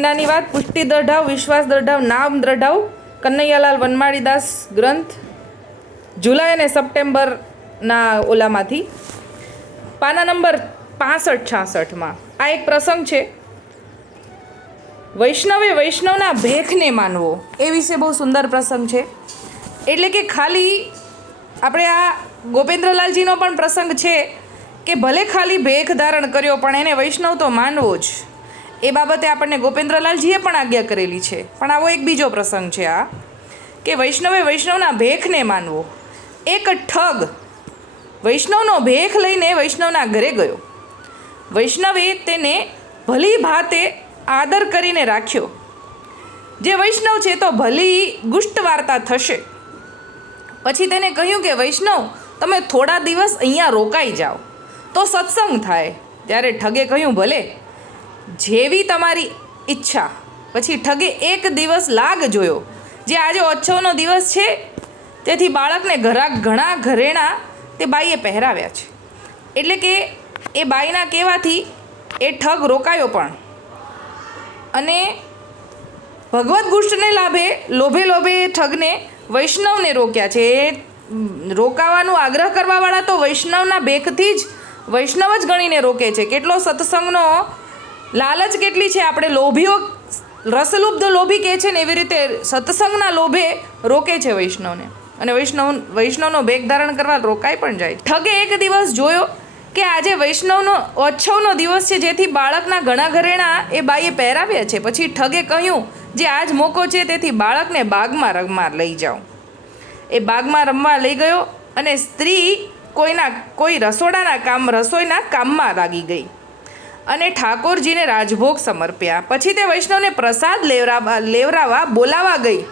નાની વાત, પુષ્ટિ દઢાવ, વિશ્વાસ દઢાવ, નામ દઢાવ, કનૈયાલાલ વનમાળીદાસ ગ્રંથ, જુલાઈ અને સપ્ટેમ્બરના ઓલામાંથી. પાના નંબર પાસઠ છાસઠમાં. આ એક પ્રસંગ છે. વૈષ્ણવે વૈષ્ણવના ભેખને માનવો. એ વિશે બહુ સુંદર પ્રસંગ છે. એટલે કે ખાલી આપણે આ ગોપેન્દ્રલાલજીનો પણ પ્રસંગ છે કે ભલે ખાલી ભેખ ધારણ કર્યો પણ એને વૈષ્ણવ તો માનવો જ. એ બાબતે આપણને ગોપેન્દ્રલાલજીએ પણ આજ્ઞા કરેલી છે. પણ આવો એક બીજો પ્રસંગ છે આ, કે વૈષ્ણવે વૈષ્ણવના ભેખને માનવો. એક ઠગ વૈષ્ણવનો ભેખ લઈને વૈષ્ણવના ઘરે ગયો. વૈષ્ણવે તેને ભલી ભાતે આદર કરીને રાખ્યો. જે વૈષ્ણવ છે તો ભલી ગુષ્ટ વાર્તા થશે. પછી તેને કહ્યું કે, વૈષ્ણવ, તમે થોડા દિવસ અહીંયા રોકાઈ જાઓ. તો સત્સંગ થાય. ત્યારે ઠગે કહ્યું, ભલે જેવી તમારી ઈચ્છા. પછી ઠગે એક દિવસ લાગ જોયો. જે આજે ઓછવનો દિવસ છે, તેથી બાળકને ઘરા, ઘણા ઘરેણા તે બાઈએ પહેરાવ્યા છે. એટલે કે એ બાઈના કહેવાથી એ ઠગ રોકાયો પણ. અને ભગવદ્ ગુષ્ટને લાભે લોભે લોભે ઠગને વૈષ્ણવને રોક્યા છે. એ રોકાવાનું આગ્રહ કરવાવાળા તો વૈષ્ણવના બેકથી જ વૈષ્ણવ જ ગણીને રોકે છે. કેટલો સત્સંગનો લાલચ કેટલી છે? આપણે લોભીઓ રસલુબ્ધ લોભી કહે છે ને, એવી રીતે સત્સંગના લોભે રોકે છે વૈષ્ણવને. અને વૈષ્ણવ, વૈષ્ણવનો ભેગ ધારણ કરવા રોકાઈ પણ જાય. ઠગે એક દિવસ જોયો કે આજે વૈષ્ણવનો, ઓછવનો દિવસ છે, જેથી બાળકના ઘણા ઘરેણા એ બાઈએ પહેરાવ્યા છે. પછી ઠગે કહ્યું, જે આજ મોકો છે, તેથી બાળકને બાગમાં રમવા લઈ જાઓ. એ બાગમાં રમવા લઈ ગયો અને સ્ત્રી કોઈના, કોઈ રસોડાના કામ, રસોઈના કામમાં લાગી ગઈ. અને ઠાકોરજીને રાજભોગ સમર્પ્યા. પછી તે વૈષ્ણવને પ્રસાદ લેવરાવા લેવરાવા બોલાવા ગઈ.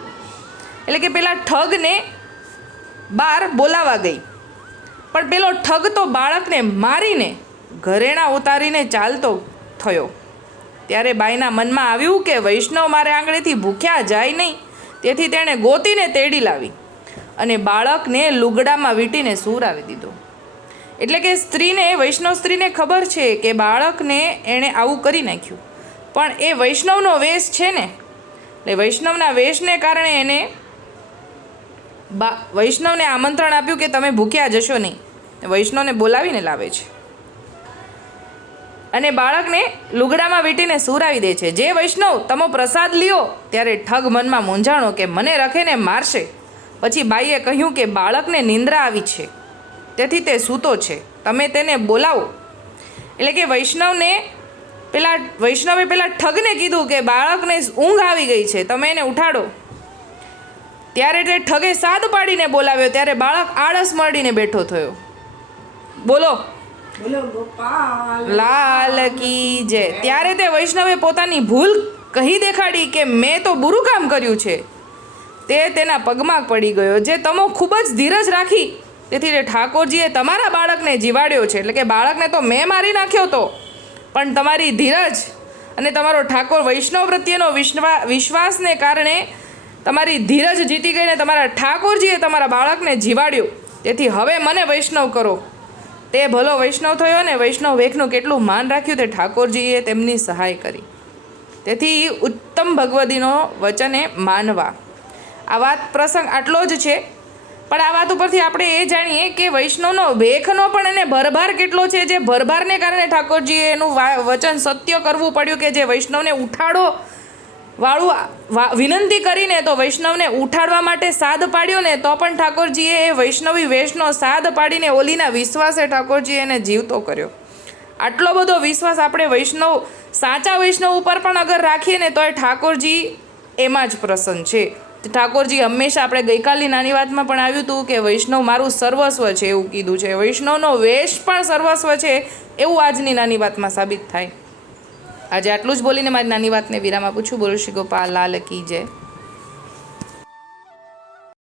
એટલે કે પેલા ઠગને બાર બોલાવા ગઈ. પણ પેલો ઠગ તો બાળકને મારીને ઘરેણા ઉતારીને ચાલતો થયો. ત્યારે બાઈના મનમાં આવ્યું કે વૈષ્ણવ મારે આંગળીથી ભૂખ્યા જાય નહીં. તેથી તેણે ગોતીને તેડી લાવી અને બાળકને લુગડામાં વીંટીને સૂર આવી દીધો. એટલે કે સ્ત્રીને, વૈષ્ણવ સ્ત્રીને ખબર છે કે બાળકને એણે આવું કરી નાખ્યું. પણ એ વૈષ્ણવનો વેશ છે ને? એટલે વૈષ્ણવના વેશને કારણે એને બા, વૈષ્ણવને આમંત્રણ આપ્યું કે તમે ભૂખ્યા જશો નહીં. વૈષ્ણવને બોલાવીને લાવે છે. અને બાળકને લુગડામાં વીંટીને સુરાવી દે છે. જે વૈષ્ણવ, તમો પ્રસાદ લ્યો. ત્યારે ઠગ મનમાં મૂંઝાણો કે મને રખેને મારશે. પછી બાઈએ કહ્યું કે બાળકને નિંદ્રા આવી છે. તેથી તે સૂતો છે. તમે તેને બોલાવો. એટલે કે વૈષ્ણવને પેલા વૈષ્ણવે પેલા ઠગને કીધું કે બાળકને ઊંઘ આવી ગઈ છે તમે એને ઉઠાડો. ત્યારે તે ઠગે સાદ પાડીને બોલાવ્યો ત્યારે બાળક આળસ મળીને બેઠો થયો. બોલો. લાલ કી જય. ત્યારે તે વૈષ્ણવે પોતાની ભૂલ કહી દેખાડી કે મેં તો બુરું કામ કર્યું છે. તે તેના પગમાં પડી ગયો જે તમો ખૂબ જ ધીરજ રાખી તેથી ઠાકોરજીએ તમારા બાળકને જીવાડ્યો છે. એટલે કે બાળકને તો મેં મારી નાખ્યો તો. પણ તમારી ધીરજ અને તમારો ઠાકોર વૈષ્ણવ પ્રત્યેનો વિશ્વા, વિશ્વાસને કારણે તમારી ધીરજ જીતી ગઈને તમારા ઠાકોરજીએ તમારા બાળકને જીવાડ્યો. તેથી હવે મને વૈષ્ણવ કરો. તે ભલો વૈષ્ણવ થયો ને વૈષ્ણવ વેખનું કેટલું માન રાખ્યું તે ઠાકોરજીએ તેમની સહાય કરી. તેથી ઉત્તમ ભગવદીનો વચને માનવા. આ વાત પ્રસંગ આટલો જ છે. પણ આ વાત ઉપરથી આપણે એ જાણીએ કે વૈષ્ણવનો વેખનો પણ એને ભરભાર કેટલો છે જે ભરભારને કારણે ઠાકોરજીએ એનું વચન સત્ય કરવું પડ્યું કે જે વૈષ્ણવને ઉઠાડો વાળું વિનંતી કરીને તો વૈષ્ણવને ઉઠાડવા માટે સાદ પાડ્યો ને તો પણ ઠાકોરજીએ એ વૈષ્ણવી વેશનો સાદ પાડીને ઓલીના વિશ્વાસે ઠાકોરજીએ એને જીવતો કર્યો. આટલો બધો વિશ્વાસ આપણે વૈષ્ણવ, સાચા વૈષ્ણવ ઉપર પણ અગર રાખીએ ને તો એ ઠાકોરજી એમાં જ પ્રસન્ન છે. ઠાકોરજી હંમેશા આપણે ગઈકાલની નાની વાતમાં પણ આવ્યું હતું કે વૈષ્ણવ મારું સર્વસ્વ છે એવું કીધું છે. વૈષ્ણવનો વેશ પણ સર્વસ્વ છે એવું આજની નાની વાતમાં સાબિત થાય. આજે આટલું જ બોલીને મારી નાની વાતને વિરામ આપું છું. બોલો શ્રી ગોપાલ, લાલ કી જય.